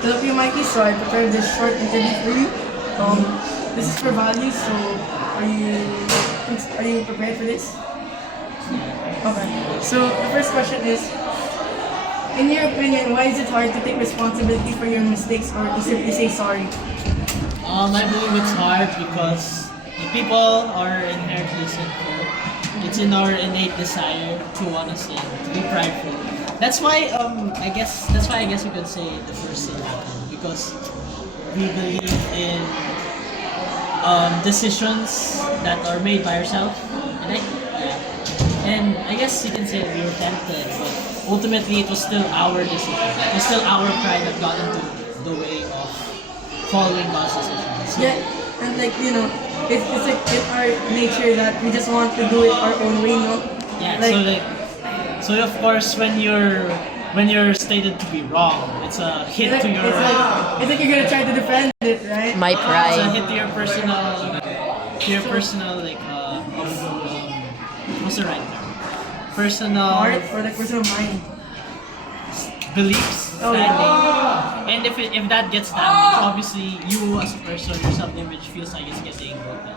Hello, you, Mikey. So I prepared this short interview for you. This is for values. So are you prepared for this? Okay. So the first question is, in your opinion, why is it hard to take responsibility for your mistakes or to simply say sorry? I believe it's hard because the people are inherently sinful. It's in our innate desire to want to sin, to be prideful. That's why I guess you could say the first sin happened because we believe in decisions that are made by ourselves, and I guess you can say that we were tempted, but ultimately it was still our decision. It was still our pride that got into the way of following God's decisions. So, Yeah, and it's like in our nature that we just want to do it our own way, no? yeah. Like, So of course when you're stated to be wrong, it's a hit to your it's like you're gonna try to defend it, right? My it's a pride. hit to your personal what's the right term? Personal Heart or like personal mind. beliefs Oh, standing. yeah. And if that gets damaged, obviously you as a person, your self-image feels like it's getting broken.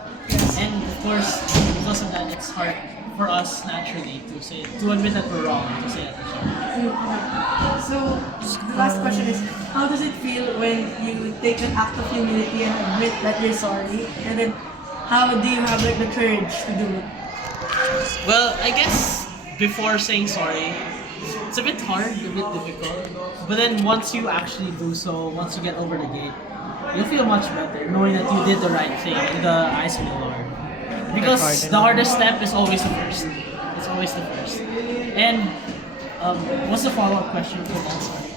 And of course, because of that, it's hard for us naturally to admit that we're wrong, to say that we're sorry. So the last question is, how does it feel when you take an act of humility and admit that you're sorry, and then how do you have like the courage to do it? Well, I guess before saying sorry, it's a bit hard, a bit difficult. But then once you actually do so, once you get over the gate, you'll feel much better knowing that you did the right thing in the eyes of the Lord. Because the hardest step is always the first. It's always the first. And what's the follow-up question for that? Sorry.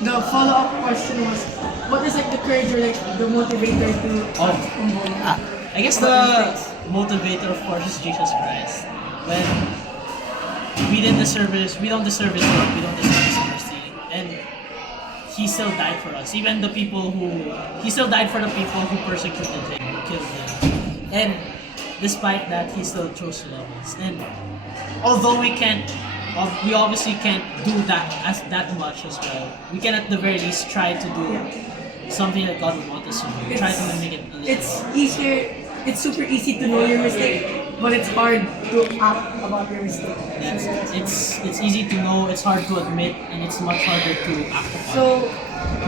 The follow-up question was, what is like the courage or like the motivator to Oh. humble? I guess the motivator, of course, is Jesus Christ. When we don't deserve His love, we don't deserve His mercy, and He still died for us. Even He still died for the people who persecuted Him, who killed Him, and despite that, He still chose to love us. And although we obviously can't do that much as well. We can at the very least try to do something that God would want us to do. Try to make it a little. It's easier. It's super easy to know your mistake, but it's hard to act about your mistake. It's easy to know, it's hard to admit, and it's much harder to act upon. So,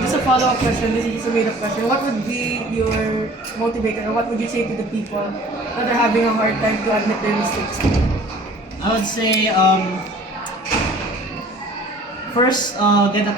just a follow-up question. This is just a made-up question. What would be your motivator, or what would you say to the people that are having a hard time to admit their mistakes? I would say first get